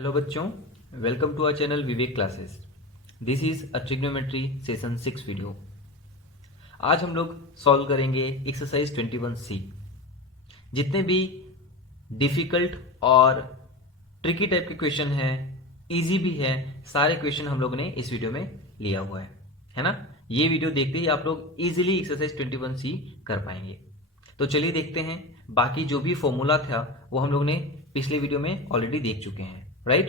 Hello बच्चों, welcome to our channel Vivek classes. This is a trigonometry session 6 video. आज हम लोग सॉल्व करेंगे एक्सरसाइज 21C। जितने भी डिफिकल्ट और ट्रिकी टाइप के क्वेश्चन हैं, इजी भी है, सारे क्वेश्चन हम लोग ने इस वीडियो में लिया हुआ है ना। ये वीडियो देखते ही आप लोग इजीली एक्सरसाइज 21C कर पाएंगे। तो चलिए देखते हैं। बाकी जो भी फॉर्मूला था वो हम लोग ने पिछले वीडियो में ऑलरेडी देख चुके हैं, राइट।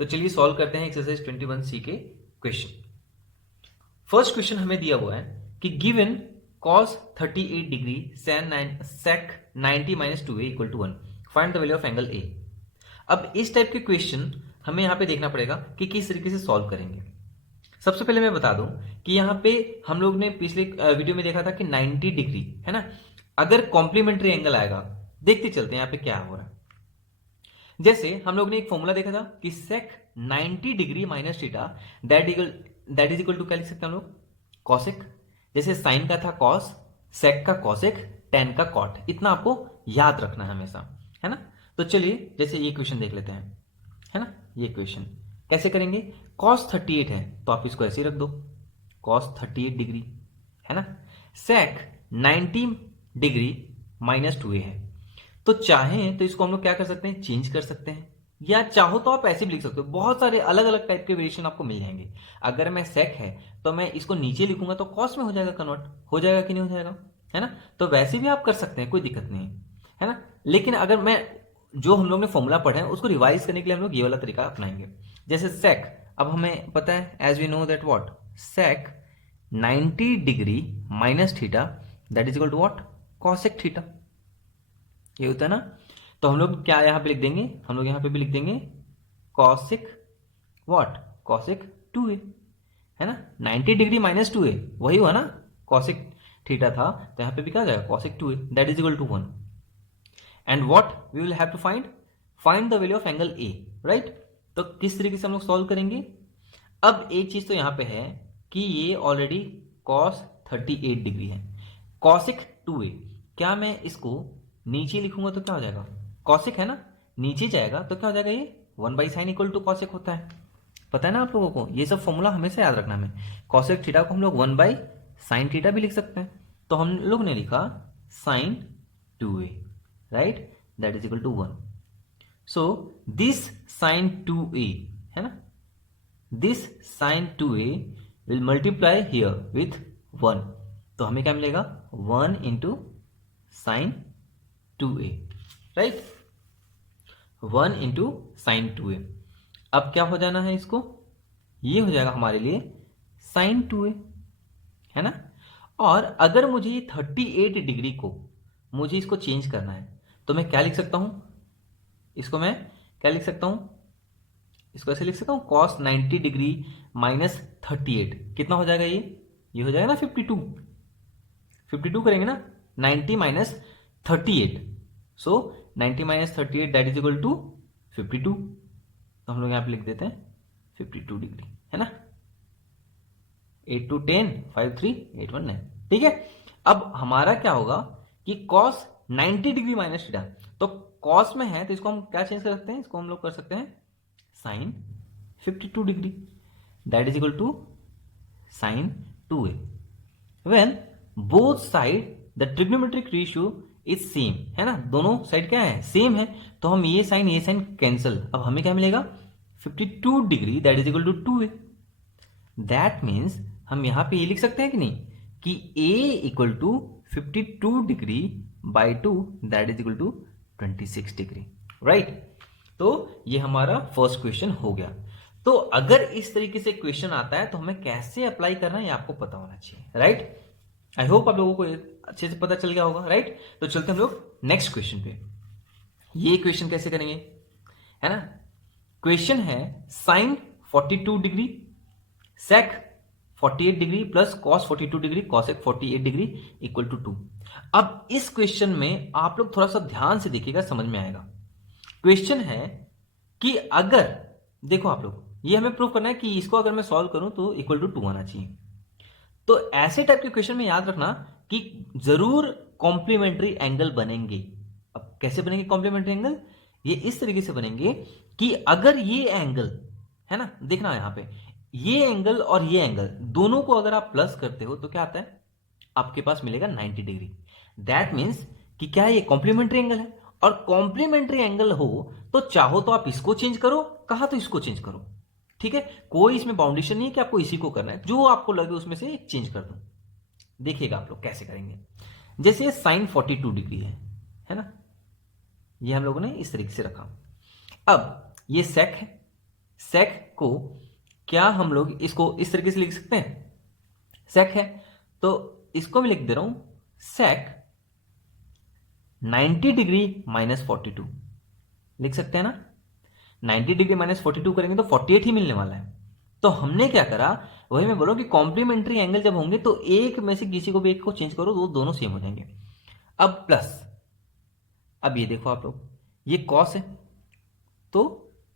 तो चलिए सॉल्व करते हैं एक्सरसाइज 21C के क्वेश्चन। फर्स्ट क्वेश्चन हमें दिया हुआ है कि given cos 38 degree sec 90 minus 2a equal to 1, find the value of angle a। अब इस टाइप के क्वेश्चन हमें यहां पे देखना पड़ेगा कि किस तरीके से सॉल्व करेंगे। सबसे पहले मैं बता दूं कि यहां पे हम लोग ने पिछले वीडियो में देखा था कि 90 डिग्री है ना। अगर कॉम्प्लीमेंट्री एंगल आएगा, देखते चलते हैं यहां पे क्या हो रहा है। जैसे हम लोग ने एक फॉर्मूला देखा था कि sec 90 degree minus theta that is equal to क्या लिख सकते हैं हम लोग, कॉसेक। जैसे साइन का था कॉस, सेक का कॉसेक, टेन का कॉट। इतना आपको याद रखना है हमेशा, है ना। तो चलिए जैसे ये क्वेश्चन देख लेते हैं, है ना। ये क्वेश्चन कैसे करेंगे, cos 38 है तो आप इसको ऐसे ही रख दो, cos 38 डिग्री, है ना। sec 90 डिग्री माइनस 2a है, तो चाहें तो इसको हम लोग क्या कर सकते हैं, चेंज कर सकते हैं, या चाहो तो आप ऐसे भी लिख सकते हो। बहुत सारे अलग अलग टाइप के वेरिएशन आपको मिल जाएंगे। अगर मैं सेक है तो मैं इसको नीचे लिखूंगा तो कॉस में हो जाएगा, कन्वर्ट हो जाएगा कि नहीं हो जाएगा, है ना। तो वैसे भी आप कर सकते हैं, कोई दिक्कत नहीं है ना। लेकिन अगर मैं जो हम लोग ने फॉर्मूला पढ़ा है उसको रिवाइज करने के लिए हम लोग ये वाला तरीका अपनाएंगे। जैसे सेक, अब हमें पता है as we know that what, sec 90 degree minus theta that is equal to what, cosec theta. ये होता है ना। तो हम लोग क्या यहां पे लिख देंगे, हम लोग यहां पे भी लिख देंगे कॉसिक व्हाट, कॉसिक 2a, है ना। 90 डिग्री माइनस 2a वही हुआ ना, कॉसिक थीटा था, तो यहां पे भी क्या आ जाएगा, cosec 2a that is equal to 1। And what we will have to find the value of angle a, right. तो किस तरीके से हम लोग सॉल्व करेंगे। अब एक चीज तो यहां पे है कि ये ऑलरेडी cos 38 डिग्री है, कॉसिक 2a, क्या मैं इसको नीचे लिखूंगा तो क्या हो जाएगा, कॉसिक है ना, नीचे जाएगा तो क्या हो जाएगा, ये 1 by sine equal to cosec होता है। पता है ना आप लोगों को, ये सब फॉर्मूला हमेशा याद रखना है। कॉसिक थीटा को हम लोग 1 बाई साइन थीटा भी लिख सकते हैं, तो हम लोग ने लिखा sine 2a, right, that is equal to 1। So this sine 2a, है ना, this sine 2a will multiply here with 1, तो हमें क्या मिलेगा, 1 into sine 2a, right, 1 into sine 2a। अब क्या हो जाना है इसको, ये हो जाएगा हमारे लिए साइन 2a, है ना। और अगर मुझे ये 38 डिग्री को मुझे इसको चेंज करना है तो मैं क्या लिख सकता हूं, इसको मैं क्या लिख सकता हूं, इसको ऐसे लिख सकता हूं cos 90 डिग्री माइनस 38 कितना हो जाएगा, ये हो जाएगा ना 52 करेंगे ना, 90 माइनस 38, सो 90 minus 38 that is equal to 52। तो हम लोग यहां पे लिख देते हैं 52 डिग्री, है ना। 8 2 10 5 3 8 1 9, ठीक है। अब हमारा क्या होगा कि cos 90 डिग्री माइनस थीटा, तो cos में है तो इसको हम क्या चेंज कर सकते हैं, इसको हम लोग कर सकते हैं sine 52 degree that is equal to sine 2a when both side the trigonometric ratio is same, है ना, दोनों साइड क्या है, सेम है, तो हम ये साइन कैंसिल। अब हमें क्या मिलेगा, 52 degree that is equal to 2a। That means हम यहां पे ये लिख सकते हैं कि नहीं, कि a equal to 52 degree by 2 that is equal to 26 degree, right. तो ये हमारा फर्स्ट क्वेश्चन हो गया। तो अगर इस तरीके से क्वेश्चन आता है तो हमें कैसे अप्लाई करना है ये आपको पता होना चाहिए, राइट। आई होप आप लोगों को अच्छे से पता चल गया होगा, राइट। तो चलते हम लोग नेक्स्ट क्वेश्चन पे। ये क्वेश्चन कैसे करेंगे, है ना। क्वेश्चन है sine 42 degree sec 48 degree plus cos 42 degree cosec 48 degree equal to 2। अब इस क्वेश्चन में आप लोग थोड़ा सा ध्यान से देखिएगा, समझ में आएगा। क्वेश्चन है कि अगर देखो आप लोग, ये हमें प्रूव करना है कि इसको अगर मैं सॉल्व करूं तो इक्वल टू 2 आना चाहिए। तो ऐसे टाइप के क्वेश्चन में याद रखना कि जरूर कॉम्प्लीमेंट्री एंगल बनेंगे। अब कैसे बनेंगे कॉम्प्लीमेंट्री एंगल, ये इस तरीके से बनेंगे कि अगर ये एंगल है ना, देखना यहां पे, ये एंगल और ये एंगल दोनों को अगर आप प्लस करते हो तो क्या आता है, आपके पास मिलेगा 90 डिग्री। दैट मीन्स कि क्या ये कॉम्प्लीमेंट्री एंगल है, और कॉम्प्लीमेंट्री एंगल हो तो चाहो तो आप इसको चेंज करो, कहा तो इसको चेंज करो। ठीक है, कोई इसमें बाउंडेशन नहीं है कि आपको इसी को करना है, जो आपको लगे उसमें से चेंज कर दो। देखिएगा आप लोग कैसे करेंगे। जैसे ये साइन 42 डिग्री है ना, ये हम लोगों ने इस तरीके से रखा। अब ये सेक है, सेक को क्या हम लोग इसको इस तरीके से लिख सकते हैं, सेक है तो इसको मैं लिख दे रहा हूं सेक 90 डिग्री माइनस 42, लिख सकते हैं ना। 90 डिग्री माइनस 42 करेंगे तो 48 ही मिलने वाला है। तो हमने क्या करा, वही मैं बोलूं कि कॉम्प्लीमेंट्री एंगल जब होंगे तो एक में से किसी को भी एक को चेंज करो तो दोनों सेम हो जाएंगे। अब प्लस, अब ये देखो आप लोग, ये कॉस है तो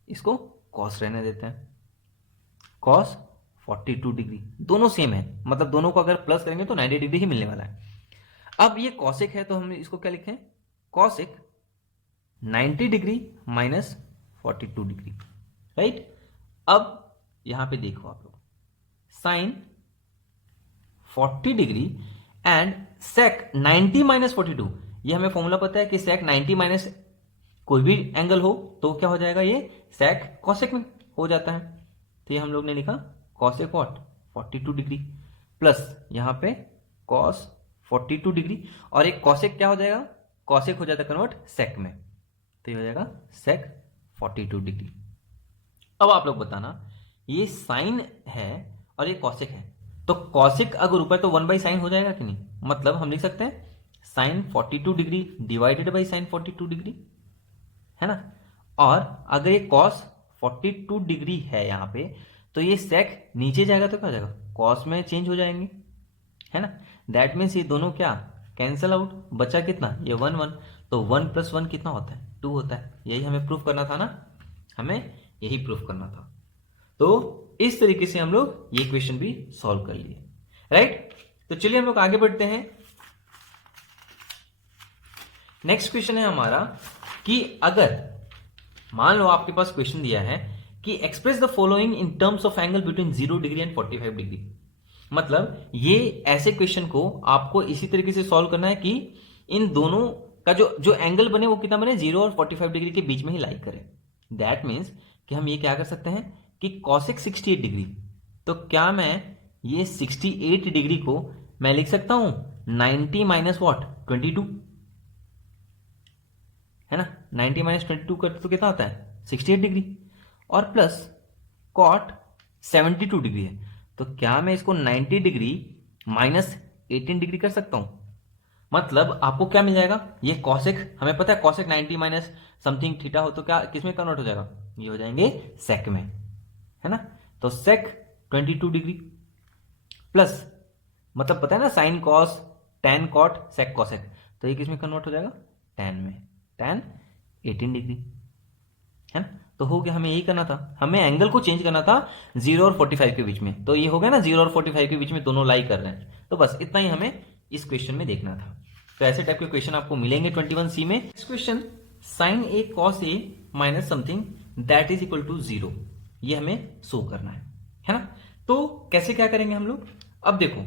इसको कॉस रहने देते हैं, कॉस 42 डिग्री, दोनों सेम है, मतलब दोनों को अगर प्लस करेंगे तो 90 डिग्री ही मिलने वाला है। अब ये कॉसिक है तो हम इसको क्या लिखें, cosec 90 degree minus 42 degree, right. अब यहां पे देखो आप लोग, sine 40 degree and sec 90 minus 42, ये हमें फॉर्मूला पता है कि सेक 90 माइनस कोई भी एंगल हो तो क्या हो जाएगा, ये सेक कॉसेक में हो जाता है। तो ये हम लोग ने लिखा कॉसेक वॉट 42 डिग्री प्लस यहां पे कॉस 42 डिग्री, और एक कॉसेक क्या हो जाएगा, कॉसेक हो जाता है कन्वर्ट सेक में, तो ये हो जाएगा सेक 42 डिग्री। अब आप लोग बताना, ये साइन है और ये कॉसेक है, तो कॉसेक अगर ऊपर तो 1 बाई साइन हो जाएगा कि नहीं, मतलब हम लिख सकते हैं sine 42 degree divided by sine 42 degree, है ना। और अगर ये कॉस 42 डिग्री है यहां पे, तो ये सेक नीचे जाएगा तो क्या हो जाएगा, कॉस में चेंज हो जाएंगे, है ना। दैट मीन्स ये दोनों क्या कैंसल आउट, बचा कितना, ये 1 1, तो 1 प्लस 1 कितना होता है, 2 होता है। यही हमें प्रूफ करना था ना, हमें यही प्रूफ करना था। तो इस तरीके से हम लोग ये क्वेश्चन भी सॉल्व कर लिए, राइट। तो चलिए हम लोग आगे बढ़ते हैं। नेक्स्ट क्वेश्चन है हमारा कि अगर मान लो आपके पास क्वेश्चन दिया है कि express the following in terms of angle between 0 degree and 45 degree, मतलब ये ऐसे क्वेश्चन को आपको इसी तरीके से सॉल्व करना है कि इन दोनों का जो जो एंगल बने वो कितना बने, 0 और 45 डिग्री के बीच में ही लाई करे। दैट मीन्स कि हम ये क्या कर सकते हैं कि कॉसेक 68 डिग्री, तो क्या मैं ये 68 डिग्री को मैं लिख सकता हूं 90 माइनस वॉट 22, है ना। 90 माइनस 22 करते तो कितना आता है 68 डिग्री, और प्लस कॉट 72 डिग्री है, तो क्या मैं इसको 90 डिग्री माइनस 18 डिग्री कर सकता हूं। मतलब आपको क्या मिल जाएगा, ये कॉसेक हमें पता है कॉसेक 90 माइनस समथिंग थीटा हो तो क्या किस में कन्वर्ट हो जाएगा, ये हो जाएंगे सेक में, है ना। तो सेक 22 डिग्री प्लस, मतलब पता है ना sine cos tan cot sec cosec, तो ये किस में कन्वर्ट हो जाएगा, टेन में, टेन 18 डिग्री, है ना। तो हो गया, हमें यही करना था, हमें एंगल को चेंज करना था 0 और 45 के बीच में, तो ये हो गया ना 0 और 45 के बीच में दोनों लाई कर रहे हैं, तो बस इतना ही हमें इस क्वेश्चन में देखना था। तो ऐसे टाइप के क्वेश्चन आपको मिलेंगे 21C में। इस question sine A cos A minus something that is equal to 0, ये हमें शो करना है ना। तो कैसे क्या करेंगे हम लोग, अब देखो,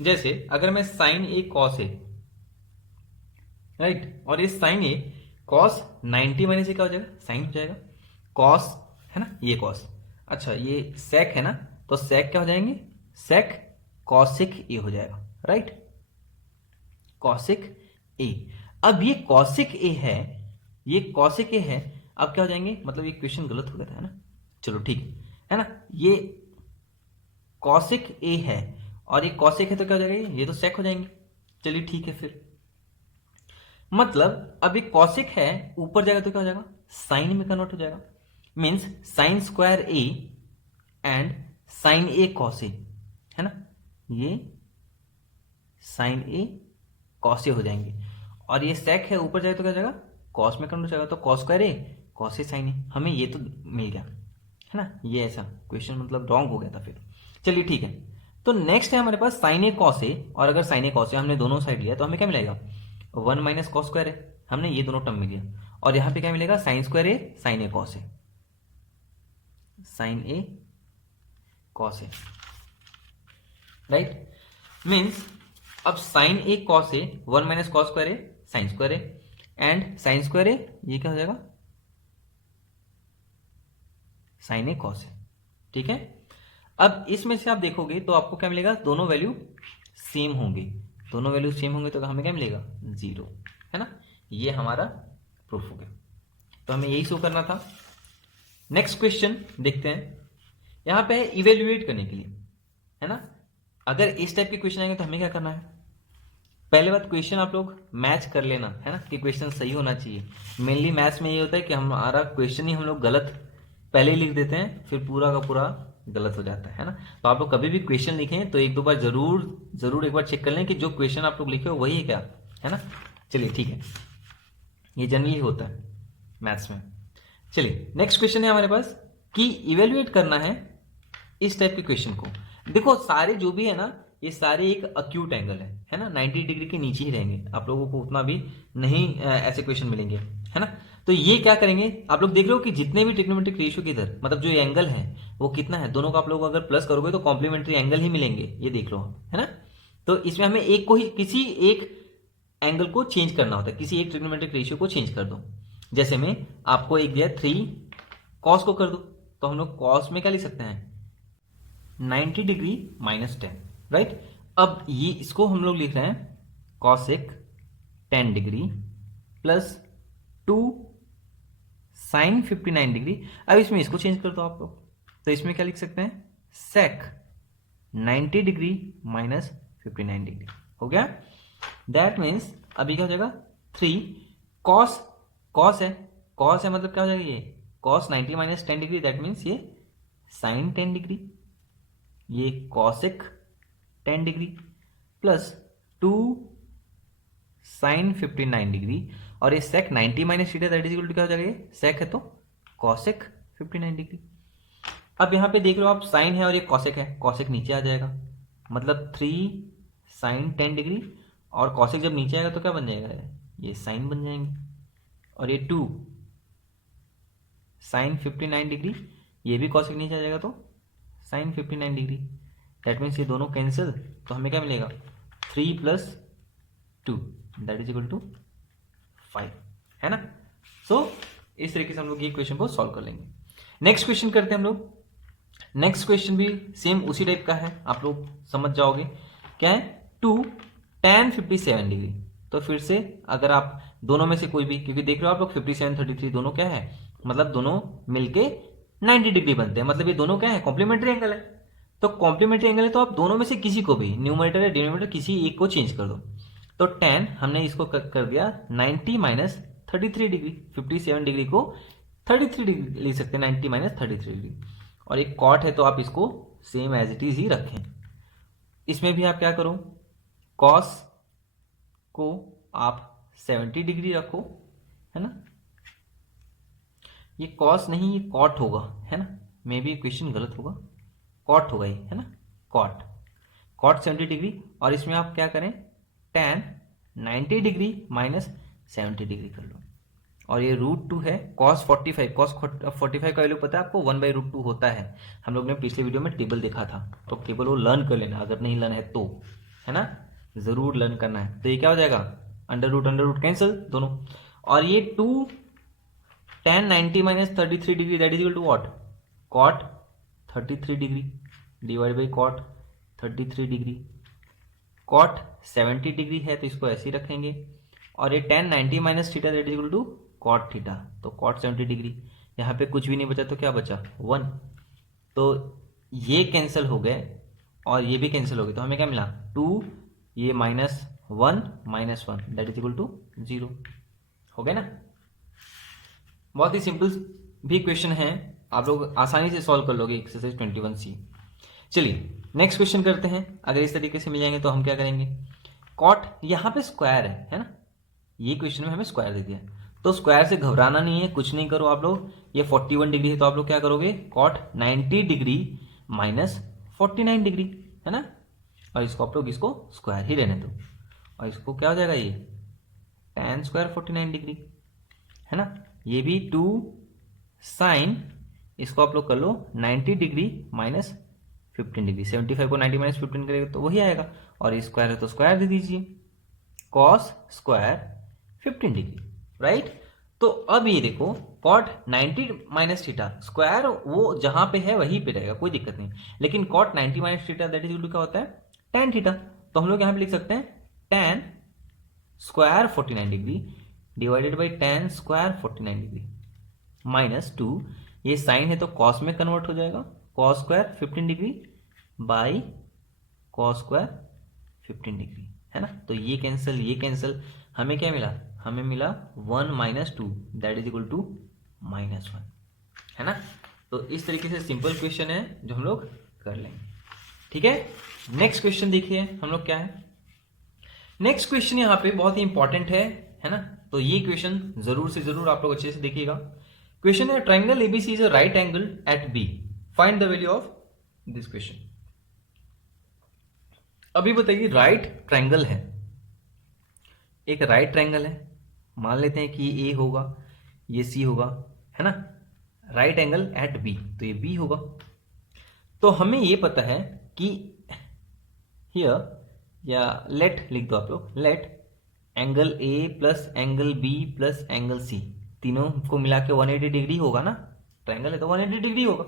जैसे अगर मैं sign A cos A, right, और ये साइन ए कॉस 90 माइनस ए क्या हो जाएगा, साइन हो जाएगा, कॉस है ना, ये कॉस, अच्छा ये सेक है ना, तो सेक क्या हो जाएंगे, सेक कॉसिक ए हो जाएगा, राइट, कॉसिक ए। अब ये कॉसिक ए है, ये कॉसिक ए है, अब क्या हो जाएंगे, मतलब ये क्वेश्चन गलत हो गया था, है ना, चलो ठीक है ना, ये कॉसिक ए है और ये कॉसिक है तो क्या हो जाएगा, ये तो सेक हो जाएंगे, चलिए ठीक है फिर। मतलब अब ये कॉसिक है ऊपर जाएगा तो क्या हो जाएगा, साइन में कन्वर्ट हो जाएगा, means sine square A and sine A cos A, है ना, ये साइन ए कॉस ए हो जाएंगे, और ये सेक है ऊपर जाएगा तो क्या हो जाएगा, कॉस में कन्वर्ट हो जाएगा, तो cos square A cos A sine ए, हमें ये तो मिल गया, है ना। ये ऐसा क्वेश्चन मतलब रॉन्ग हो गया था फिर, चलिए ठीक है। तो नेक्स्ट है हमारे पास साइन ए कॉस ए, और अगर साइन ए कॉस ए हमने दोनों साइड लिया तो हमें क्या मिलेगा, 1 माइनस कॉस स्क्वायर है, हमने ये दोनों टर्म में लिया, और यहां पे क्या मिलेगा, sine square A sine A cos A, sine A cos A, right. Means अब sine A cos A 1 minus cos square A sine square A, and sine square A ये क्या हो जाएगा, साइन ए कॉस ए, ठीक है। अब इसमें से आप देखोगे तो आपको क्या मिलेगा, दोनों वैल्यू सेम होंगे, दोनों वैल्यू सेम होंगे तो हमें क्या मिलेगा, 0, है ना। ये हमारा प्रूफ हो गया, तो हमें यही शो करना था। नेक्स्ट क्वेश्चन देखते हैं, यहां पे इवेल्युएट करने के लिए, है ना। अगर इस टाइप के क्वेश्चन आएंगे तो हमें क्या करना है, पहले बात क्वेश्चन आप लोग मैच कर लेना, है ना, कि क्वेश्चन सही होना चाहिए। मेनली मैथ्स में ये होता है कि हमारा क्वेश्चन ही हम लोग गलत पहले ही लिख देते हैं, फिर पूरा का पूरा गलत हो जाता है ना। तो आप लोग कभी भी क्वेश्चन लिखें तो एक दो बार जरूर एक बार चेक कर लें कि जो क्वेश्चन आप लोग लिखे हो वही है क्या, है ना। चलिए ठीक है, ये जनरली होता है मैथ्स में। चलिए नेक्स्ट क्वेश्चन है हमारे पास कि इवेल्युएट करना है इस टाइप के क्वेश्चन को। देखो सारे जो भी है ना, ये सारे एक अक्यूट एंगल है ना, 90 डिग्री के नीचे ही रहेंगे, आप लोगों को उतना भी नहीं ऐसे क्वेश्चन मिलेंगे, है ना। तो ये क्या करेंगे, आप लोग देख रहे हो कि जितने भी ट्रिग्नोमेट्रिक रेशियो के इधर मतलब जो एंगल है वो कितना है, दोनों का आप लोग अगर प्लस करोगे तो कॉम्प्लीमेंट्री एंगल ही मिलेंगे, ये देख लो, है ना। तो इसमें हमें एक को ही किसी एक एंगल को चेंज करना होता है, किसी एक ट्रिग्नोमेट्रिक रेशियो को चेंज कर दो। जैसे में आपको एक दिया 3 कॉस को कर दो, तो हम लोग कॉस में क्या लिख सकते हैं, 90 डिग्री माइनस 10, राइट। अब ये इसको हम लोग लिख रहे हैं cosec 10 degree plus 2 sine 59 degree. अब इसमें इसको चेंज कर दो आप लोग, तो इसमें क्या लिख सकते हैं, सेक 90 डिग्री माइनस 59 डिग्री, हो गया। दैट मीन्स अभी क्या हो जाएगा, 3 कॉस कॉस है मतलब क्या हो जाएगा, ये cos 90 minus 10 degree, that means ये साइन 10 डिग्री, ये cosec 10 degree plus 2 sine 59 degree, और ये sec 90 minus theta that is equal to क्या हो जाएगा, ये सेक है तो कॉसेक 59 डिग्री। अब यहां पे देख लो आप, साइन है और ये कॉसेक है, कॉसेक नीचे आ जाएगा, मतलब 3 साइन 10 डिग्री, और कॉसेक जब नीचे आएगा तो क्या बन जाएगा, ये साइन बन जाएंगे, और ये 2 साइन 59 डिग्री, ये भी कॉसेक नीचे आ जाएगा तो साइन 59 डिग्री। दैट मीन्स ये दोनों कैंसिल, तो हमें क्या मिलेगा, 3 plus 2 that is equal to 5, है ना। सो इस तरीके से हम लोग ये क्वेश्चन को सॉल्व कर लेंगे। नेक्स्ट क्वेश्चन करते हैं हम लोग। नेक्स्ट क्वेश्चन भी सेम उसी टाइप का है, आप लोग समझ जाओगे क्या है, 2 tan 57 डिग्री। तो फिर से अगर आप दोनों में से कोई भी, क्योंकि देख रहे हो आप लोग 57 33 दोनों क्या है, मतलब दोनों मिलके 90 डिग्री बनते हैं, मतलब ये दोनों क्या है, कॉम्प्लीमेंट्री एंगल है। तो कॉम्प्लीमेंट्री एंगल है तो आप दोनों में से किसी को भी, न्यूमरेटर या डिनोमिनेटर किसी एक को चेंज कर दो। तो tan हमने इसको कर दिया 90 माइनस 33 डिग्री, 57 डिग्री को 33 डिग्री लिख सकते हैं, 90 माइनस 33 डिग्री। और एक कॉट है तो आप इसको सेम एज इट इज ही रखें। इसमें भी आप क्या करो, कॉस को आप 70 डिग्री रखो, है ना। ये कॉस नहीं, ये कॉट होगा, है ना, मे बी क्वेश्चन गलत होगा, कॉट होगा ये, है ना, कॉट 70 डिग्री। और इसमें आप क्या करें, tan 90 डिग्री माइनस 70 डिग्री कर लो, और ये √2 है, cos 45 का वैल्यू पता है आपको, 1/√2 होता है। हम लोग ने पिछले वीडियो में टेबल देखा था, तो केवल वो लर्न कर लेना, अगर नहीं लर्न है तो, है ना, जरूर लर्न करना है। तो ये क्या हो जाएगा, अंडर रूट कैंसिल दोनों, और ये 2 tan 90 minus 33 degree that is equal to what, cot 33 degree divide by cot 33 degree. cot 70 degree है तो इसको ऐसे ही रखेंगे, और ये tan 90 minus theta that is equal to cot theta, तो cot 70 डिग्री। यहाँ पे कुछ भी नहीं बचा तो क्या बचा, 1। तो ये कैंसिल हो गए और ये भी कैंसिल हो गए, तो हमें क्या मिला, 2, ये -1 -1 दैट इज इक्वल टू 0, हो गया ना। बहुत ही सिंपल भी क्वेश्चन है, आप लोग आसानी से सॉल्व कर लोगे एक्सरसाइज 21C। चलिए नेक्स्ट क्वेश्चन करते हैं। अगर इस तरीके से मिल जाएंगे तो हम क्या करेंगे, कॉट यहाँ पे स्क्वायर है ना, ये क्वेश्चन में हमें स्क्वायर दे दिया, तो स्क्वायर से घबराना नहीं है, कुछ नहीं करो आप लोग। ये 41 डिग्री है तो आप लोग क्या करोगे, कॉट 90 डिग्री माइनस 49 डिग्री, है ना, और इसको आप लोग इसको स्क्वायर ही रहने दो, और इसको क्या हो जाएगा, ये tan² 49 डिग्री, है ना। ये भी 2 साइन इसको आप लोग कर लो 90 डिग्री माइनस 15 डिग्री, 75 को 90 माइनस 15 करेगा तो वही आएगा, और ये स्क्वायर है तो स्क्वायर दे दीजिए, कॉस स्क्वायर 15 डिग्री, राइट। तो अब ये देखो कॉट 90 माइनस थीटा स्क्वायर वो जहां पे है वहीं पे रहेगा, कोई दिक्कत नहीं, लेकिन cot 90 minus theta that is equal to क्या होता है, tan थीटा। तो हम लोग यहां पे लिख सकते हैं tan square 49 degree divided by tan square 49 degree minus 2, ये साइन है तो कॉस में कन्वर्ट हो जाएगा, cos square 15 degree by cos square 15 degree, है ना। तो ये कैंसिल, हमें क्या मिला, हमें मिला 1 minus 2 that is equal to -1, है ना। तो इस तरीके से सिंपल क्वेश्चन है जो हम लोग कर लेंगे, ठीक है। नेक्स्ट क्वेश्चन देखिए हम लोग क्या है। नेक्स्ट क्वेश्चन यहाँ पे बहुत ही इंपॉर्टेंट है ना। तो ये क्वेश्चन जरूर से जरूर आप लोग अच्छे से देखिएगा। क्वेश्चन है triangle ABC is a right angle at B, find the value of this question. अभी बताइए राइट ट्राइंगल है, एक राइट ट्राइंगल है, मान लेते हैं कि ये ए होगा, ये सी होगा, है ना। राइट एंगल एट बी, तो ये बी होगा। तो हमें ये पता है कि हियर, या लेट लिख दो आप लोग, let angle A plus angle B plus angle C तीनों को मिला के 180 डिग्री होगा ना, ट्राइंगल है तो 180 डिग्री होगा।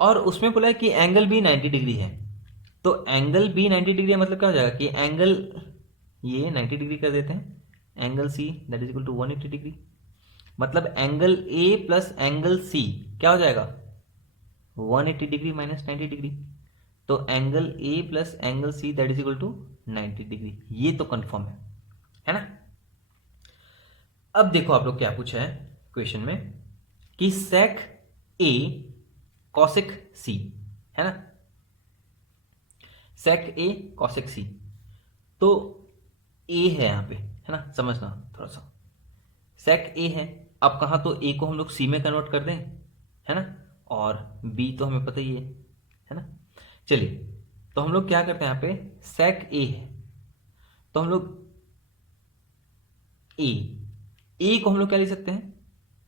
और उसमें बोला है कि एंगल बी 90 डिग्री है, तो एंगल बी 90 डिग्री है मतलब क्या हो जाएगा कि एंगल ये 90 डिग्री कर देते हैं, angle C that is equal to 180 degree, मतलब angle A plus angle C क्या हो जाएगा 180 डिग्री माइनस 90 डिग्री, तो angle A plus angle C that is equal to 90 degree, ये तो कंफर्म है ना। अब देखो आप लोग क्या पूछा है क्वेश्चन में कि सेक ए कॉसेक सी, है ना, सेक ए कॉसेक सी। तो ए है यहां पे, है ना, समझना थोड़ा सा, सेक ए है, अब कहा तो ए को हम लोग सी में कन्वर्ट कर दें, है ना, और बी तो हमें पता ही है ना। चलिए तो हम लोग क्या करते हैं, यहाँ पे सेक ए है तो हम लोग ए को हम लोग क्या लिख सकते हैं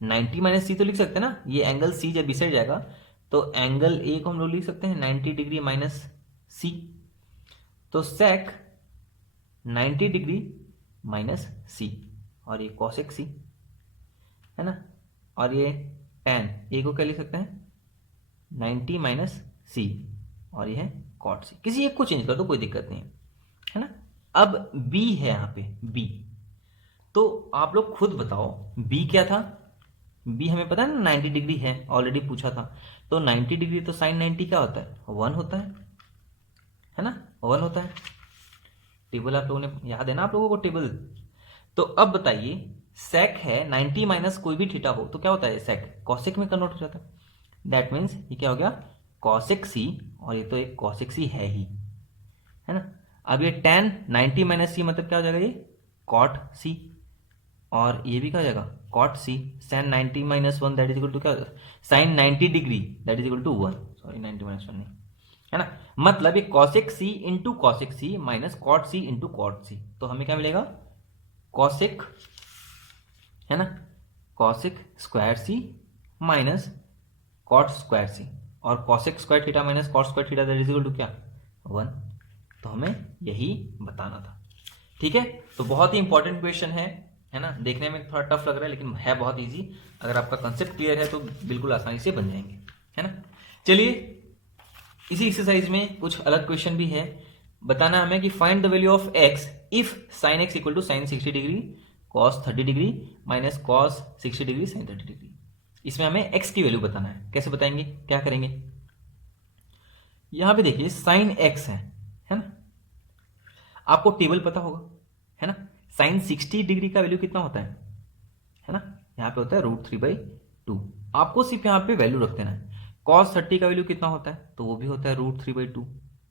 90 माइनस सी तो लिख सकते हैं ना, ये एंगल सी जब इस साइड जाएगा तो एंगल ए को हम लोग लिख सकते हैं 90 डिग्री माइनस सी, तो सेक 90 डिग्री माइनस सी, और ये कॉसेक सी, है ना, और ये tan ए को क्या लिख सकते हैं 90 माइनस सी, और ये है कॉट सी, किसी एक को चेंज कर दो कोई दिक्कत नहीं है ना। अब बी है यहाँ पे बी, तो आप लोग खुद बताओ बी क्या था, बी हमें पता है ना 90 डिग्री है, ऑलरेडी पूछा था, तो 90 डिग्री तो साइन 90 क्या होता है 1 होता है ना, 1 होता है। टेबल आप लोगों ने याद है ना आप लोगों को टेबल। तो अब बताइए सेक है 90 माइनस कोई भी थीटा हो तो क्या होता है सेक कॉसेक में कन्वर्ट हो जाता है, दैट मीन्स ये क्या हो गया कॉसेक सी, और ये तो एक कॉसेक सी है ही, है ना। अब ये tan 90 माइनस सी मतलब क्या हो जाएगा ये कॉट सी, और ये भी क्या हो जाएगा cot C, sine 90 minus 1 that is equal to क्या, sine 90 degree that is equal to 1, sorry 90 minus 1 नहीं, है ना, मतलब ये cosec C into cosec C minus cot C into cot C, तो हमें क्या मिलेगा कॉसेक, है ना, cosec square C minus cot square C, और cosec square theta minus cot square theta that is equal to क्या 1, तो हमें यही बताना था, ठीक है। तो बहुत ही इंपॉर्टेंट क्वेश्चन है ना, देखने में थोड़ा टफ लग रहा है लेकिन है बहुत इजी, अगर आपका कंसेप्ट क्लियर है तो बिल्कुल आसानी से बन जाएंगे, है ना। चलिए इसी एक्सरसाइज में कुछ अलग क्वेश्चन भी है, बताना हमें कि find the value of x if sine x equal to sine 60 degree cos 30 degree minus cos 60 degree sine 30 degree. इसमें हमें एक्स की वैल्यू बताना है, कैसे बताएंगे, क्या करेंगे, यहां पे देखिए साइन एक्स है ना, आपको टेबल पता होगा, है ना, साइन 60 डिग्री का वैल्यू कितना होता है ना, यहाँ पे होता है √3/2, आपको सिर्फ यहाँ पे वैल्यू रख देना है। cos 30 का वैल्यू कितना होता है, तो वो भी होता है √3/2,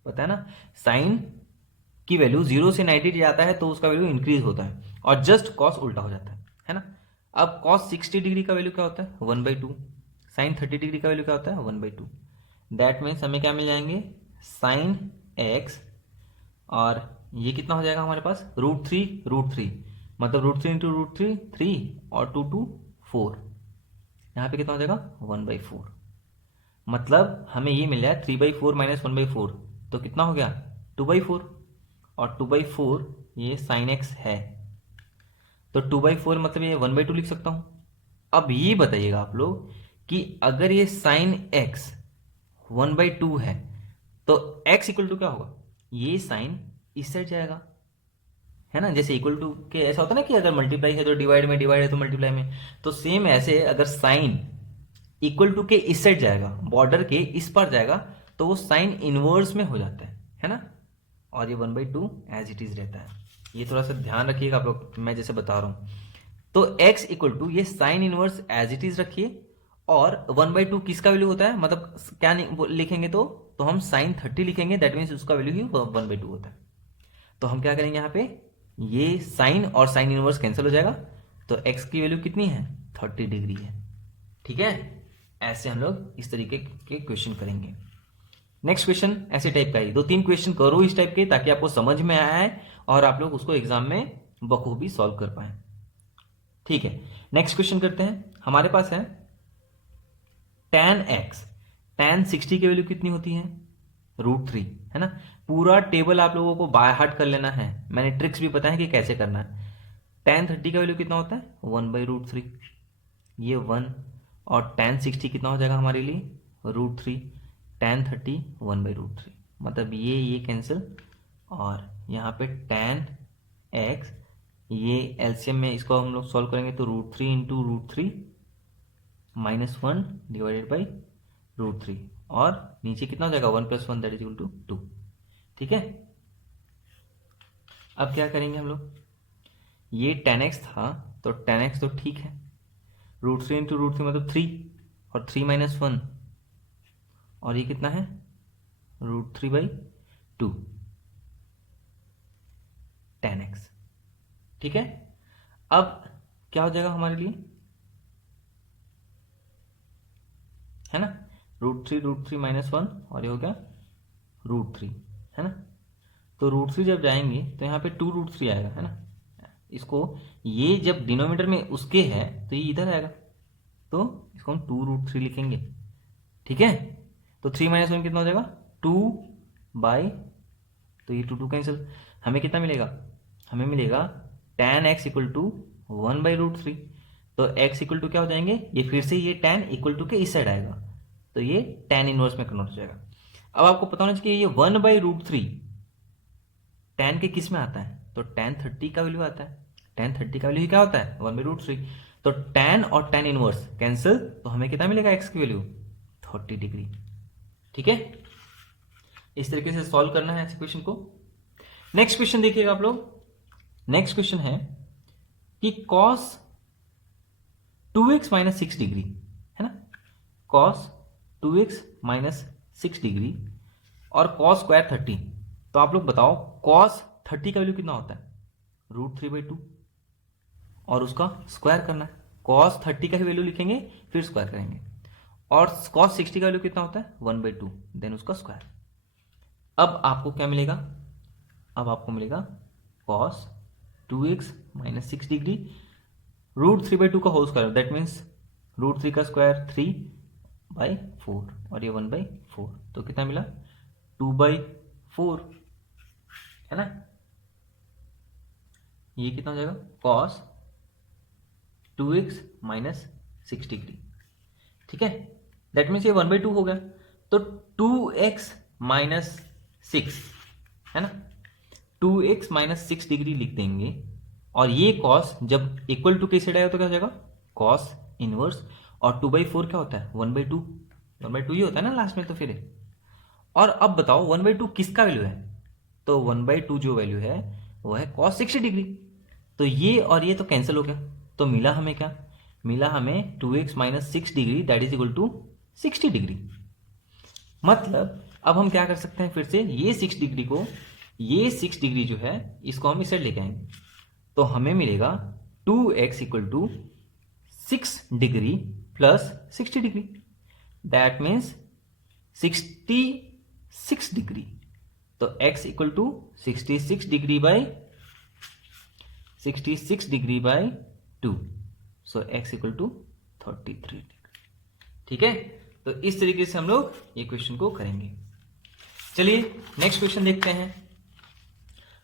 पता है ना, साइन की वैल्यू 0 से 90 जाता है तो उसका वैल्यू इंक्रीज होता है, और जस्ट cos उल्टा हो जाता है ना। अब cos 60 डिग्री का वैल्यू क्या होता है 1/2, साइन 30 डिग्री का वैल्यू क्या होता है 1/2, दैट मीन्स हमें क्या मिल जाएंगे साइन एक्स, और ये कितना हो जाएगा हमारे पास √3 मतलब √3 इंटू √3 3 और 2 2 4, यहाँ पे कितना हो जाएगा 1/4, मतलब हमें ये मिल रहा है 3/4 माइनस 1/4, तो कितना हो गया 2/4, और 2/4 ये साइन एक्स है, तो 2/4 मतलब ये 1/2 लिख सकता हूं। अब ये बताइएगा आप लोग कि अगर ये साइन एक्स 1/2 है तो x इक्वल टू क्या होगा, ये साइन इस साइड जाएगा, है ना। जैसे इक्वल टू के ऐसा होता है ना कि अगर मल्टीप्लाई है तो डिवाइड में, डिवाइड है तो मल्टीप्लाई में, तो सेम ऐसे अगर साइन इक्वल टू के इस साइड जाएगा, बॉर्डर के इस पर जाएगा, तो वो साइन इनवर्स में हो जाता है ना। और ये 1/2 एज इट इज रहता है। ये थोड़ा सा ध्यान रखिएगा आप लोग, मैं जैसे बता रहा हूं। तो x इक्वल टू ये sine inverse as it is रखिए, और 1/2 किसका वैल्यू होता है, मतलब क्या लिखेंगे तो हम साइन 30 लिखेंगे, दैट मीन्स उसका वैल्यू ही 1/2 होता है। तो हम क्या करेंगे यहाँ पे, ये साइन और साइन इनवर्स कैंसिल हो जाएगा, तो x की वैल्यू कितनी है 30 डिग्री है। ठीक है, ऐसे हम लोग इस तरीके के क्वेश्चन करेंगे। नेक्स्ट क्वेश्चन ऐसे टाइप का ही 2-3 क्वेश्चन करो इस टाइप के, ताकि आपको समझ में आए और आप लोग उसको एग्जाम में बखूबी सॉल्व कर पाए। ठीक है, नेक्स्ट क्वेश्चन करते हैं। हमारे पास है tan x, tan 60 की वैल्यू कितनी होती है √3, है ना। पूरा टेबल आप लोगों को बाय हार्ट कर लेना है, मैंने ट्रिक्स भी बताया कि कैसे करना है। tan 30 का वैल्यू कितना होता है 1/√3, ये 1, और tan 60 कितना हो जाएगा हमारे लिए √3, tan 30 1/√3, मतलब ये कैंसिल, और यहाँ पे tan x, ये एलसीएम में इसको हम लोग सॉल्व करेंगे तो √3 इंटू √3 -1 डिवाइडेड बाई √3, और नीचे कितना हो जाएगा 1 + 1 दैट इज इक्वल टू 2। ठीक है, अब क्या करेंगे हम लोग, ये tan x था तो tan x तो ठीक है, √3 इंटू √3 मतलब 3, और 3 - 1, और ये कितना है √3/2 tan x। ठीक है, अब क्या हो जाएगा हमारे लिए, है ना, √3 -1, और ये हो गया √3, है ना। तो √3 जब जाएंगे तो यहाँ पे 2√3 आएगा, है ना। इसको ये जब डिनोमिनेटर में उसके है तो ये इधर आएगा, तो इसको हम 2√3 लिखेंगे। ठीक है, तो 3 - 1 कितना हो जाएगा 2, तो ये 2 कैंसिल, हमें कितना मिलेगा, हमें मिलेगा tan x इक्वल टू 1/√3, तो x इक्वल टू क्या हो जाएंगे, ये फिर से ये tan इक्वल टू के इस साइड आएगा, तो ये tan इनवर्स में कन्वर्ट हो जाएगा। अब आपको पता होना चाहिए ये 1/√3 tan के किस में आता है, तो tan 30 का वैल्यू आता है, tan 30 का वैल्यू क्या होता है 1/√3, तो tan और tan इनवर्स कैंसिल, तो हमें कितना मिलेगा x की वैल्यू 30 डिग्री। ठीक है, इस तरीके से सॉल्व करना है इस क्वेश्चन को। नेक्स्ट क्वेश्चन देखिएगा आप लोग, नेक्स्ट क्वेश्चन है कि cos 2x - 6 डिग्री, है ना, cos 2x - 6 डिग्री और cos स्क्वायर 30, तो आप लोग बताओ cos 30 का वैल्यू कितना होता है √3/2, और उसका स्क्वायर करना है, cos 30 का ही वैल्यू लिखेंगे फिर स्क्वायर करेंगे, और cos 60 का वैल्यू कितना होता है 1/2, देन उसका स्क्वायर। अब आपको क्या मिलेगा, अब आपको मिलेगा cos 2x - 6 डिग्री √3/2 का होल स्क्वायर, दैट मीन्स √3 का स्क्वायर 3/4, और ये 1/4, तो कितना मिला 2/4, है ना। ये कितना हो जाएगा cos 2x - 6 डिग्री। ठीक है, दैट मीन्स ये 1/2 हो गया, तो 2x - 6, है ना, 2x - 6 डिग्री लिख देंगे, और ये cos जब इक्वल टू के साइड आएगा तो क्या हो जाएगा cos इनवर्स, और 2/4 क्या होता है 1/2, 1/2 ही होता है ना लास्ट में, तो फिर और अब बताओ 1/2 किसका वैल्यू है, तो 1/2 जो वैल्यू है वो है cos 60 डिग्री, तो ये और ये तो कैंसिल हो गया, तो मिला हमें क्या, मिला हमें 2x - 6 degree that is equal to 60 degree. मतलब अब हम क्या कर सकते हैं, फिर से ये 6 डिग्री को, ये 6 डिग्री जो है इसको हम इस साइड लेके आएंगे, तो हमें मिलेगा 2x equal to 6 degree plus 60 degree, that means 66 degree, तो x equal to 66 degree by 2, so x equal to 33 degree. ठीक है, तो इस तरीके से हम लोग ये क्वेश्चन को करेंगे। चलिए नेक्स्ट क्वेश्चन देखते हैं।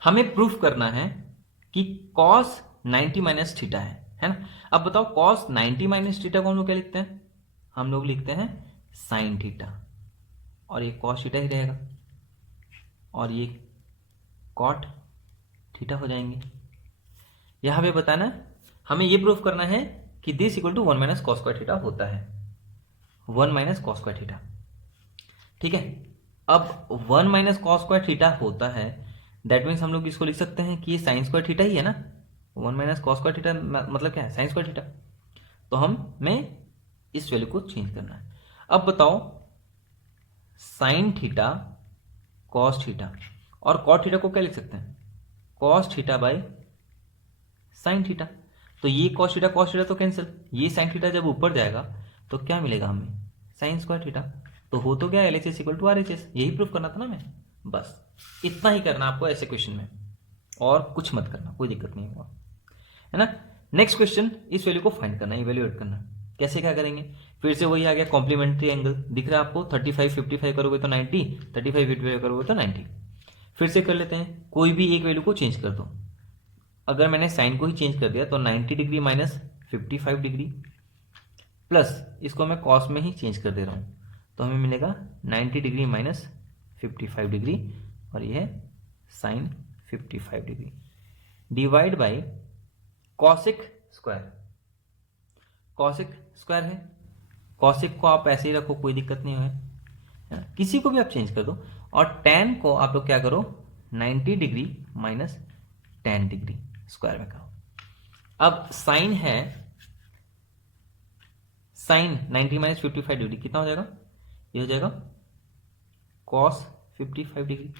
हमें प्रूफ करना है कि cos 90 माइनस थीटा है ना। अब बताओ cos 90 माइनस थीटा को हम लोग क्या लिखते हैं, हम लोग लिखते हैं साइन थीटा, और ये cos थीटा ही रहेगा और ये cot थीटा हो जाएंगे। यहां पे बताना हमें ये प्रूफ करना है कि this equal to 1 minus cos square theta होता है, 1 माइनस कॉस स्क्वायर थीटा। ठीक है, अब 1 माइनस कॉस स्क्वायर थीटा होता है, दैट मीन्स हम लोग इसको लिख सकते हैं कि ये साइन स्क्वायर थीटा ही है ना। 1 माइनस कॉस स्क्वायर थीटा मतलब क्या है, साइन स्क्वायर थीटा। तो हमें इस वैल्यू को चेंज करना है। अब बताओ साइन थीटा कॉस थीटा और कॉट थीटा को क्या लिख सकते हैं, cos theta by sine theta. तो ये कॉस थीटा तो कैंसिल, ये साइन थीटा जब ऊपर जाएगा तो क्या मिलेगा हमें, साइन स्क्वायर थीटा। तो हो तो गया LHS इक्वल टू RHS, यही प्रूफ करना था ना मैं। बस इतना ही करना आपको ऐसे क्वेश्चन में, और कुछ मत करना, कोई दिक्कत नहीं होगा, है ना। नेक्स्ट क्वेश्चन, इस वैल्यू को फाइंड करना, इवेल्युएट करना। कैसे क्या करेंगे, फिर से वही आ गया कॉम्प्लीमेंट्री एंगल दिख रहा है आपको, 35 55 करोगे तो 90, 35 55 करोगे तो 90। फिर से कर लेते हैं, कोई भी एक वैल्यू को चेंज कर दो। अगर मैंने साइन को ही चेंज कर दिया तो 90 डिग्री माइनस 55 डिग्री, प्लस इसको मैं कॉस में ही चेंज कर दे रहा हूँ, तो हमें मिलेगा 90 डिग्री माइनस 55 डिग्री, और ये है sine 55 degree, divide by cosec square. Cosec square है, कॉसिक को आप ऐसे ही रखो, कोई दिक्कत नहीं है ना, किसी को भी आप चेंज कर दो। और टेन को आप लोग क्या करो, 90 डिग्री माइनस 10 डिग्री स्क्वायर में करो। अब साइन है, साइन 90 माइनस 55 डिग्री कितना हो जाएगा, ये हो जाएगा कॉस 55 डिग्री,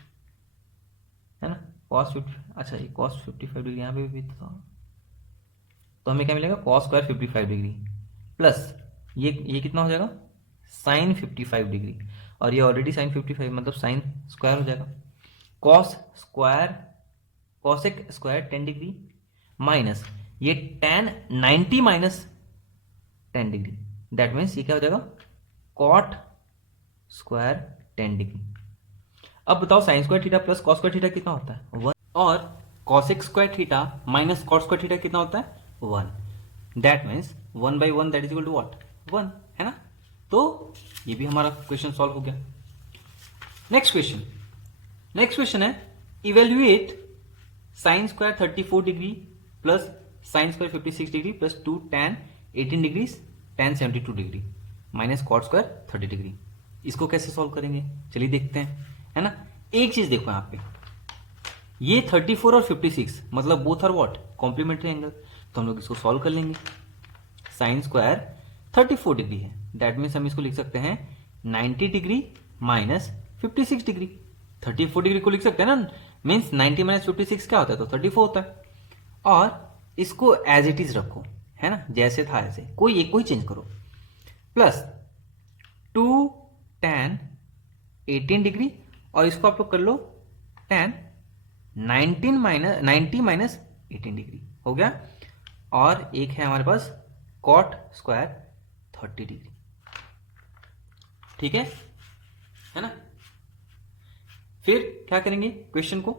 है ना। कॉस 50, अच्छा ये कॉस 55 डिग्री यहाँ पे भी था, तो हमें क्या मिलेगा, कॉस स्क्वायर 55 डिग्री प्लस ये कितना हो जाएगा, साइन 55 डिग्री, और ये ऑलरेडी साइन 55 मतलब साइन स्क्वायर हो जाएगा। Cos square, cosec square 10 degree minus ये tan 90 minus 10 degree, that means ये क्या हो जाएगा, कॉट स्क्वायर 10 डिग्री। अब बताओ sine square theta plus cos square theta कितना होता है, 1, और cosec square theta minus cot square theta कितना होता है, 1। That means 1 by 1 that is equal to what, 1, है ना। तो ये भी हमारा क्वेश्चन सॉल्व हो गया। नेक्स्ट क्वेश्चन है, evaluate sine square 34 degree plus sine square 56 degree plus 2 tan 18 degree tan 72 degree minus cot square 30 degree. इसको कैसे सॉल्व करेंगे, चलिए देखते हैं, है ना। एक चीज देखो यहाँ पे, ये 34 और 56 मतलब both are what, complementary angle, तो हम लोग इसको सॉल्व कर लेंगे। साइन स्क्वायर 34 डिग्री है, दैट मीन्स हम इसको लिख सकते हैं 90 डिग्री माइनस 56 डिग्री। 34 डिग्री को लिख सकते हैं ना, मीन्स 90 माइनस 56 क्या होता है, तो 34 होता है। और इसको एज इट इज रखो, है ना, जैसे था ऐसे, कोई एक को ही चेंज करो, प्लस 2 tan 18 डिग्री, और इसको आप लोग कर लो tan 90 माइनस 18 डिग्री हो गया। और एक है हमारे पास कॉट स्क्वायर 30 डिग्री, ठीक है ना। फिर क्या करेंगे क्वेश्चन को,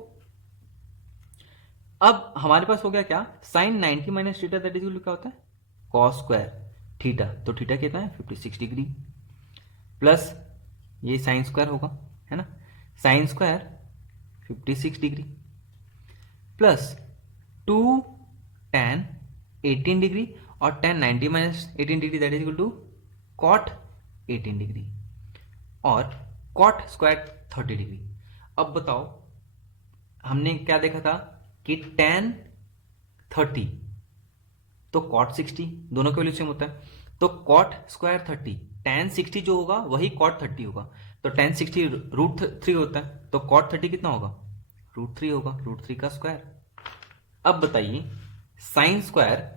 अब हमारे पास हो गया क्या, sine 90 minus theta that is क्या होता है, कॉस स्क्वायर थीटा, तो थीटा कितना है 56 डिग्री, प्लस ये साइन स्क्वायर होगा, है ना, sine square 56 degree plus 2 tan 18 degree, और tan 90 minus 18 degree that is equal to cot 18 degree, और कॉट स्क्वायर 30 डिग्री। अब बताओ हमने क्या देखा था कि tan 30 तो कॉट 60, दोनों का वैल्यू सेम होता है, तो कॉट स्क्वायर 30 tan 60 जो होगा वही कॉट 30 होगा, तो tan 60 √3 होता है, तो कॉट 30 कितना होगा, √3 होगा, √3 का स्क्वायर। अब बताइए sine square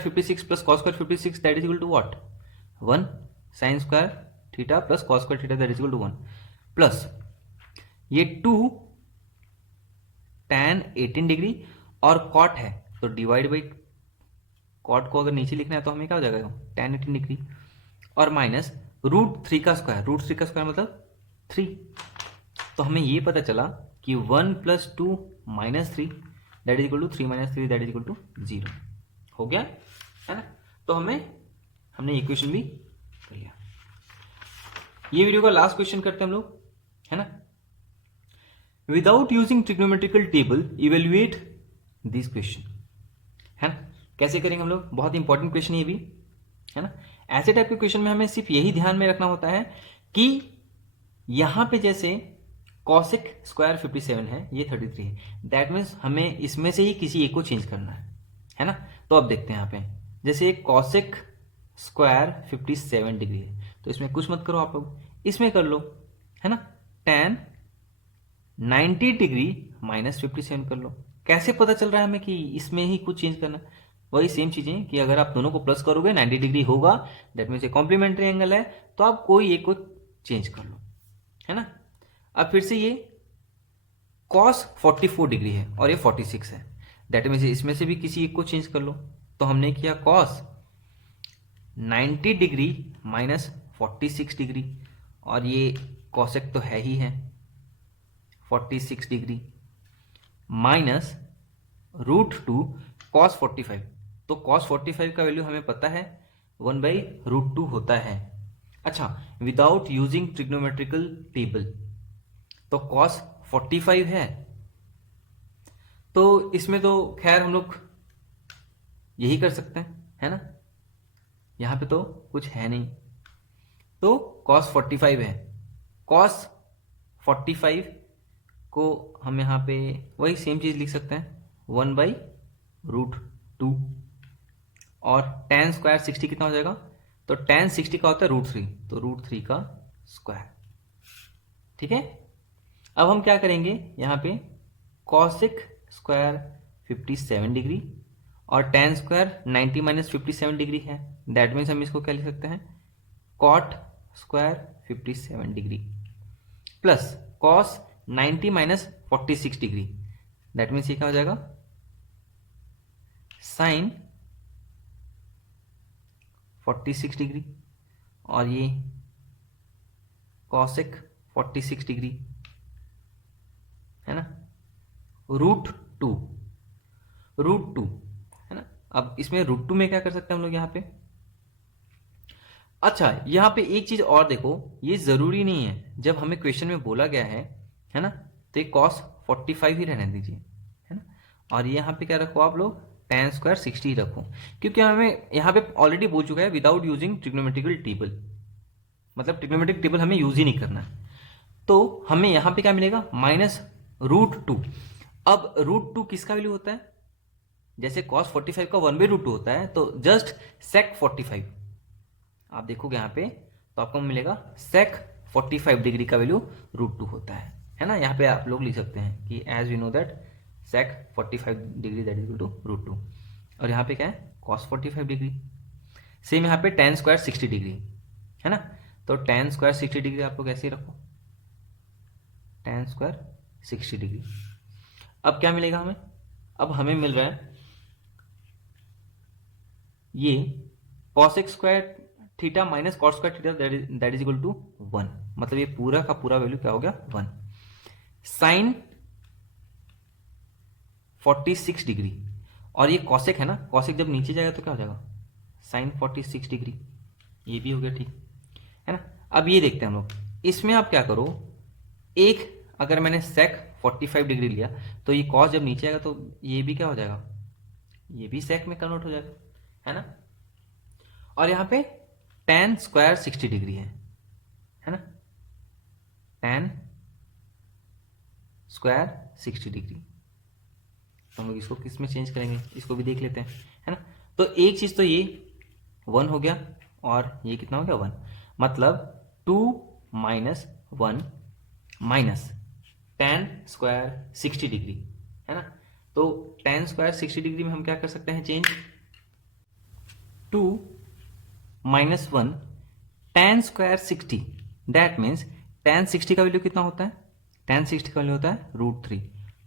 56 plus cos square 56 that is equal to what, 1, sine square theta plus cos square theta that is equal to 1, plus ये 2 tan 18 डिग्री, और कॉट है तो डिवाइड बाई, कॉट को अगर नीचे लिखना है तो हमें क्या हो जाएगा tan 18 डिग्री, और माइनस √3 का स्क्वायर, √3 का स्क्वायर मतलब 3। तो हमें ये पता चला कि 1 + 2 - 3 that is equal to 3 - 3 that is equal to 0 हो गया, है ना। तो हमने इक्वेशन भी कर लिया। ये वीडियो का लास्ट क्वेश्चन करते हैं हम लोग, है ना। Without using trigonometrical table evaluate this question, है ना। कैसे करेंगे हम लोग, बहुत इंपॉर्टेंट क्वेश्चन ये भी, है ना। ऐसे टाइप के क्वेश्चन में हमें सिर्फ यही ध्यान में रखना होता है कि यहां पे जैसे कॉसेक स्क्वायर 57 है, ये 33 है, दैट मीन्स हमें इसमें से ही किसी एक को चेंज करना है ना। तो अब देखते हैं यहाँ पे, जैसे कॉसेक स्क्वायर 57 डिग्री है, तो इसमें कुछ मत करो आप लोग, इसमें कर लो, है ना। tan 90 डिग्री -57 कर लो। कैसे पता चल रहा है हमें कि इसमें ही कुछ चेंज करना, वही सेम चीजें कि अगर आप दोनों को प्लस करोगे 90 डिग्री होगा, दैट मीन्स ये कॉम्प्लीमेंट्री एंगल है, तो आप कोई एक को चेंज कर लो, है ना। अब फिर से ये cos 44 डिग्री है और ये 46 है, दैट मीन्स इसमें से भी किसी एक को चेंज कर लो। तो हमने किया cos 90 डिग्री -46 डिग्री, और ये कॉसेक तो है ही है 46 डिग्री, माइनस √2 cos 45। तो cos 45 का वैल्यू हमें पता है 1/√2 होता है। अच्छा, विदाउट यूजिंग ट्रिग्नोमेट्रिकल टेबल, तो cos 45 है, तो इसमें तो खैर हम लोग यही कर सकते हैं, है ना। यहां पे तो कुछ है नहीं, तो cos 45 है। cos 45 को हम यहाँ पे वही सेम चीज लिख सकते हैं 1/√2, और tan स्क्वायर 60 कितना हो जाएगा, तो tan 60 का होता है √3, तो √3 का स्क्वायर, ठीक है। अब हम क्या करेंगे, यहाँ पे कॉसेक स्क्वायर 57 डिग्री और tan स्क्वायर 90 - 57 डिग्री है, दैट मीन्स हम इसको क्या लिख सकते हैं, cot square 57 degree plus cos 90 - 46 degree, that means ये क्या हो जाएगा, साइन 46 डिग्री, और ये कॉसेक 46 डिग्री, है ना, √2 है ना। अब इसमें √2 में क्या कर सकते हैं हम लोग यहाँ पे। अच्छा, यहाँ पे एक चीज और देखो, ये जरूरी नहीं है जब हमें क्वेश्चन में बोला गया है ना, तो ये cos 45 ही रहने दीजिए, है ना। और यहाँ पे क्या रखो आप लोग, tan स्क्वायर 60 रखो, क्योंकि हमें यहाँ पे ऑलरेडी बोल चुका है विदाउट यूजिंग ट्रिग्नोमेट्रिकल टेबल, मतलब ट्रिग्नोमेट्रिक टेबल हमें यूज ही नहीं करना है। तो हमें यहाँ पे क्या मिलेगा, -√2। अब √2 किसका वैल्यू होता है, जैसे cos 45 का 1/√2 होता है, तो जस्ट sec 45 आप देखोगे यहाँ पे, तो आपको मिलेगा sec 45 डिग्री का वैल्यू √2 होता है ना। यहाँ पे आप लोग लिख सकते हैं कि as you know that sec 45 degree that is equal to √2, और यहाँ पे क्या है cos 45 डिग्री। सेम यहाँ पे tan स्क्वायर 60 डिग्री, है ना, तो tan स्क्वायर 60 डिग्री आप लोग ऐसे ही रखो, tan स्क्वायर 60 डिग्री। अब क्या मिलेगा हमें, अब हमें मिल रहा है ये cosec square theta minus cos square theta that is equal to 1, मतलब ये पूरा का पूरा वैल्यू क्या हो गया 1। साइन 46 डिग्री, और ये कॉसेक है ना, कॉसेक जब नीचे जाएगा तो क्या हो जाएगा, साइन 46 डिग्री, ये भी हो गया, ठीक है ना। अब ये देखते हैं हम लोग, इसमें आप क्या करो, एक अगर मैंने sec 45 डिग्री लिया, तो ये cos जब नीचे आएगा तो ये भी क्या हो जाएगा, ये भी sec में कन्वर्ट हो जाएगा, है ना। और यहां पे tan स्क्वायर 60 डिग्री है ना, tan स्क्वायर 60 डिग्री, तो हम लोग इसको किस में चेंज करेंगे, इसको भी देख लेते हैं, है ना। तो एक चीज तो ये 1 हो गया, और ये कितना हो गया 1, मतलब 2 - 1 माइनस tan स्क्वायर 60 डिग्री, है ना। तो tan स्क्वायर 60 डिग्री में हम क्या कर सकते हैं change, 2 - 1 tan square 60, that means tan 60 का वैल्यू कितना होता है, tan 60 का वैल्यू होता है √3,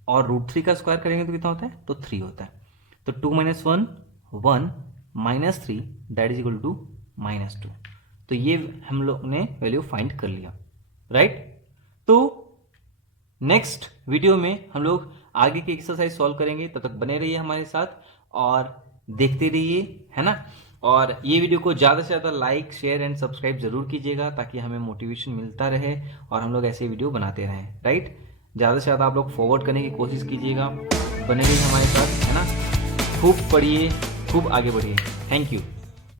और √3 का स्क्वायर करेंगे तो कितना होता है, तो 3 होता है। तो 2 - 1 1 - 3 दैट इज इक्वल टू -2, तो ये हम लोग ने वैल्यू फाइंड कर लिया, राइट। तो नेक्स्ट वीडियो में हम लोग आगे की एक्सरसाइज सॉल्व करेंगे, तब तक बने रहिए हमारे साथ और देखते रहिए, है ना। और ये वीडियो को ज़्यादा से ज़्यादा लाइक, शेयर एंड सब्सक्राइब जरूर कीजिएगा, ताकि हमें मोटिवेशन मिलता रहे और हम लोग ऐसे वीडियो बनाते रहें, राइट। ज़्यादा से ज़्यादा आप लोग फॉरवर्ड करने की कोशिश कीजिएगा, बने रहिए हमारे साथ, है ना। खूब पढ़िए, खूब आगे बढ़िए। Thank you.